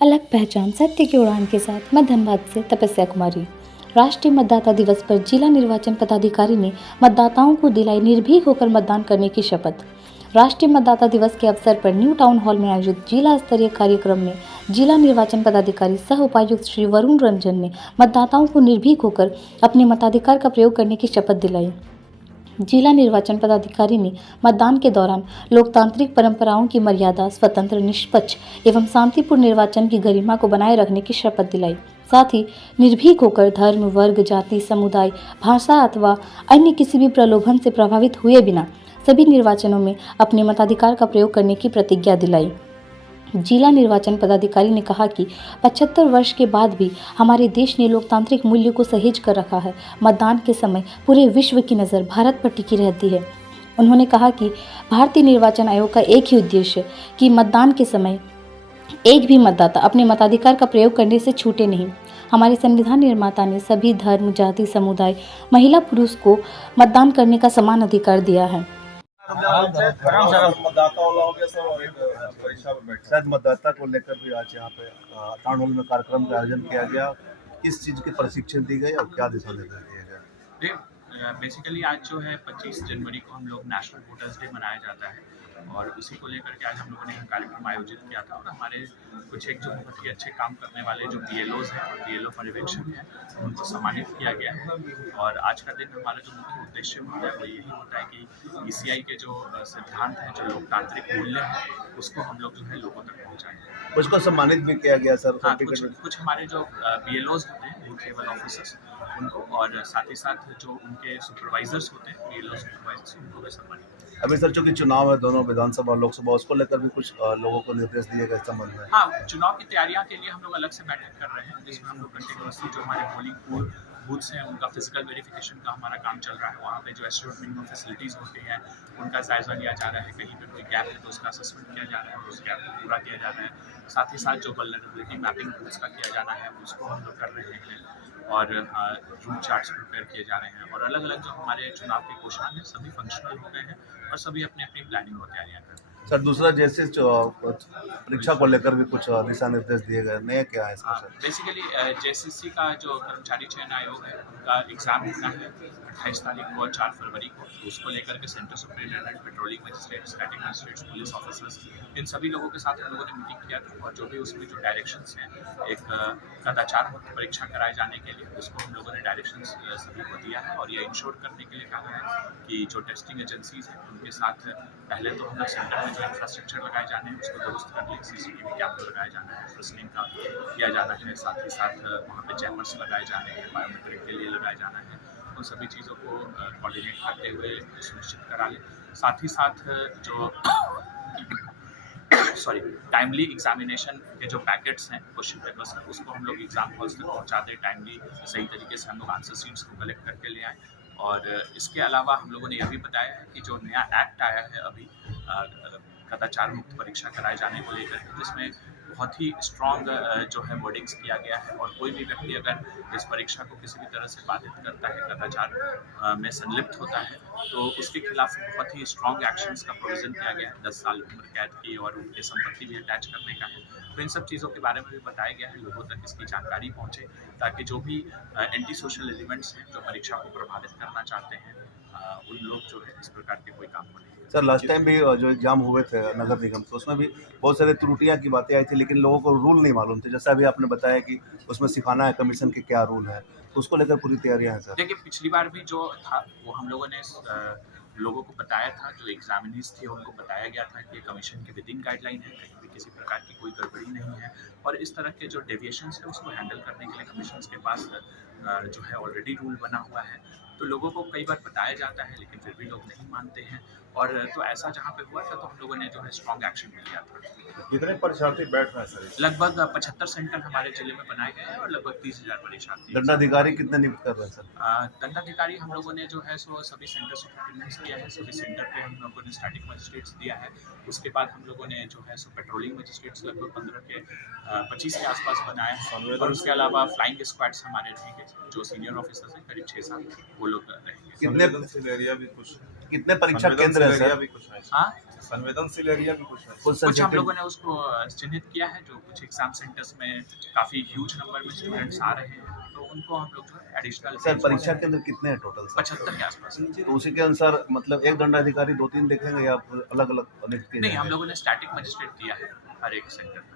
अलग पहचान सत्य की उड़ान के साथ मैं धनबाद से तपस्या कुमारी। राष्ट्रीय मतदाता दिवस पर जिला निर्वाचन पदाधिकारी ने मतदाताओं को दिलाई निर्भीक होकर मतदान करने की शपथ। राष्ट्रीय मतदाता दिवस के अवसर पर न्यू टाउन हॉल में आयोजित जिला स्तरीय कार्यक्रम में जिला निर्वाचन पदाधिकारी सह उपायुक्त श्री वरुण रंजन ने मतदाताओं को निर्भीक होकर अपने मताधिकार का प्रयोग करने की शपथ दिलाई। जिला निर्वाचन पदाधिकारी ने मतदान के दौरान लोकतांत्रिक परंपराओं की मर्यादा, स्वतंत्र, निष्पक्ष एवं शांतिपूर्ण निर्वाचन की गरिमा को बनाए रखने की शपथ दिलाई। साथ ही निर्भीक होकर धर्म, वर्ग, जाति, समुदाय, भाषा अथवा अन्य किसी भी प्रलोभन से प्रभावित हुए बिना सभी निर्वाचनों में अपने मताधिकार का प्रयोग करने की प्रतिज्ञा दिलाई। जिला निर्वाचन पदाधिकारी ने कहा कि 75 वर्ष के बाद भी हमारे देश ने लोकतांत्रिक मूल्य को सहेज कर रखा है। मतदान के समय पूरे विश्व की नज़र भारत पर टिकी रहती है। उन्होंने कहा कि भारतीय निर्वाचन आयोग का एक ही उद्देश्य है कि मतदान के समय एक भी मतदाता अपने मताधिकार का प्रयोग करने से छूटे नहीं। हमारे संविधान निर्माता ने सभी धर्म, जाति, समुदाय, महिला, पुरुष को मतदान करने का समान अधिकार दिया है। शायद मतदाता को लेकर भी आज यहाँ पे टाउन हॉल में कार्यक्रम का आयोजन किया गया। किस चीज़ के प्रशिक्षण दी गई और क्या दिशा निर्देश दिए गए? बेसिकली आज जो है 25 जनवरी को हम लोग नेशनल वोटर्स डे मनाया जाता है और उसी को लेकर के आज हम लोगों ने एक कार्यक्रम आयोजित किया था और हमारे कुछ एक जो बहुत ही अच्छे काम करने वाले जो BLOs हैं और BLO पर्यवेक्षक हैं उनको सम्मानित किया गया है। और आज का दिन हमारा जो मुख्य उद्देश्य होता है वो यही होता है कि ECI के जो सिद्धांत हैं, जो लोकतांत्रिक मूल्य हैं, उसको हम लोग जो है लोगों तक पहुँचाएं। उसको सम्मानित भी किया गया सर। हाँ, कुछ हमारे जो BLOs होते हैं, बूथ लेवल ऑफिसर्स, उनको, और साथ ही साथ जो उनके सुपरवाइजर्स होते हैं, BLO सुपरवाइजर्स, उनको भी सम्मानित। अभी सर चूँकि चुनाव है दोनों विधानसभा और लोकसभा, उसको लेकर भी कुछ लोगों को निर्देश दिए गए इस संबंध में? हाँ, चुनाव की तैयारियां के लिए हम लोग अलग से बैठक कर रहे हैं जिसमें हम लोग कंटिन्यूअसली जो हमारे पोलिंग बूथ्स हैं उनका फिजिकल वेरिफिकेशन का हमारा काम चल रहा है। वहाँ पे जो एस्योर्ड मिनिमम फैसिलिटीज़ होती हैं उनका जायजा लिया जा रहा है। कहीं पे कोई गैप है तो उसका असेसमेंट किया जा रहा है और उस गैप को पूरा किया जा रहा है। साथ ही साथ जो वल्नरेबिलिटी मैपिंग उसका किया जाना है उसको हम लोग कर रहे हैं और रूट चार्ट्स प्रिपेयर किए जा रहे हैं। और अलग अलग जो हमारे चुनाव के कोषांग हैं सभी फंक्शनल हो गए हैं और सभी अपनी अपनी प्लानिंग और तैयारियाँ कर रहे हैं। सर दूसरा जैसे परीक्षा को लेकर भी कुछ दिशा निर्देश दिए गए, नया क्या है इसमें सर? बेसिकली JSSC का जो कर्मचारी चयन आयोग है उनका एग्ज़ाम होना है 28 तारीख को और 4 फरवरी को। तो उसको लेकर के centre superintendent, patrolling magistrate, static magistrates, police officers, इन सभी लोगों के साथ हम लोगों ने मीटिंग किया था और जो भी उसमें जो डायरेक्शंस हैं एक कदाचार मुक्त परीक्षा कराए जाने के लिए उसको हम लोगों ने डायरेक्शंस सभी को दिया है। और ये इंश्योर करने के लिए कहा है कि जो टेस्टिंग एजेंसीज हैं उनके साथ पहले तो हम लोग सेंटर में जो इंफ्रास्ट्रक्चर लगाए जाने हैं उसको दुरुस्त कर लें, CCTV कैमरा लगाया जाना है, फ्रिस्किंग का किया जाना है, साथ ही साथ वहाँ पे चैम्बर्स लगाए जाने हैं, बायोमेट्रिक के लिए लगाया जाना है। उन सभी चीज़ों को कोऑर्डिनेट करते हुए सुनिश्चित करा लें। साथ ही साथ जो टाइमली एग्जामिनेशन के जो पैकेट्स हैं क्वेश्चन पेपर्स हैं उसको हम लोग एग्जाम हॉल्स तक पहुँचा दें। टाइमली सही तरीके से हम लोग आंसर शीट्स को कलेक्ट करके ले आएँ। और इसके अलावा हम लोगों ने यह भी बताया है कि जो नया एक्ट आया है अभी कदाचार मुक्त परीक्षा कराए जाने को लेकर, जिसमें बहुत ही स्ट्रॉन्ग जो है वर्डिंग्स किया गया है और कोई भी व्यक्ति अगर इस परीक्षा को किसी भी तरह से बाधित करता है, कदाचार में संलिप्त होता है, तो उसके खिलाफ बहुत ही स्ट्रॉन्ग एक्शंस का प्रोविजन किया गया है। 10 साल उम्र कैद की और उनकी संपत्ति भी अटैच करने का है। तो इन सब चीज़ों के बारे में भी बताया गया है, लोगों तक इसकी जानकारी पहुँचे ताकि जो भी एंटी सोशल एलिमेंट्स हैं जो परीक्षा को प्रभावित करना चाहते हैं उन लोग जो है इस प्रकार के कोई काम को नहीं। सर लास्ट टाइम भी जो एग्जाम हुए थे नगर निगम तो उसमें भी बहुत सारे त्रुटियां की बातें आई थी, लेकिन लोगों को रूल नहीं मालूम थे। जैसा अभी आपने बताया कि उसमें सिखाना है कमीशन के क्या रूल है, तो उसको लेकर पूरी तैयारियां हैं सर। देखिए पिछली बार भी जो था वो हम लोगों ने लोगों को बताया था, जो एग्जामिनीज थे उनको बताया गया था कि कमीशन के विदिन गाइडलाइन है, कहीं भी किसी प्रकार की कोई गड़बड़ी नहीं है। और इस तरह के जो डेविएशंस है उसको हैंडल करने के लिए कमीशन के पास जो है ऑलरेडी रूल बना हुआ है। तो लोगों को कई बार बताया जाता है लेकिन फिर भी लोग नहीं मानते हैं। और तो ऐसा जहाँ पे हुआ था तो हम लोगों ने जो है स्ट्रॉन्ग एक्शन लिया था। कितने परीक्षार्थी बैठ रहे हैं सर? लगभग 75 सेंटर हमारे जिले में बनाए गए हैं और लगभग 30,000 परीक्षार्थी। दंडाधिकारी कितने नियुक्त कर रहे हैं सर? दंडाधिकारी हम लोगों ने जो है सो सभी सेंटर सुपरिटेंडेंट्स किया है। सभी सेंटर पे हम लोगों ने स्टैटिक मजिस्ट्रेट्स दिया है। उसके बाद हम लोगों ने जो है सो पेट्रोलिंग मजिस्ट्रेट्स लगभग 15 के 25 के आसपास बनाए हैं। और उसके अलावा फ्लाइंग स्क्वाड्स हमारे रहेंगे जो सीनियर ऑफिसर्स हैं, करीब 6-7 वो लोग रहेंगे। कितने परीक्षा केंद्र है सर? हाँ संवेदनशील एरिया भी कुछ है। कुछ कुछ हम सब्जेक्ट लोगों ने उसको चिन्हित किया है, जो कुछ एग्जाम सेंटर्स में काफ़ी ह्यूज नंबर में स्टूडेंट्स आ रहे हैं, तो उनको हम लोग जो है एडिशनल सर परीक्षा केंद्र कितने हैं टोटल सर? 75 के आसपास। तो उसी के अनुसार मतलब एक दंडाधिकारी 2-3 देखेंगे या अलग अलग अनेक के नहीं, हम लोगों ने स्टैटिक मजिस्ट्रेट दिया है हर एक सेंटर में।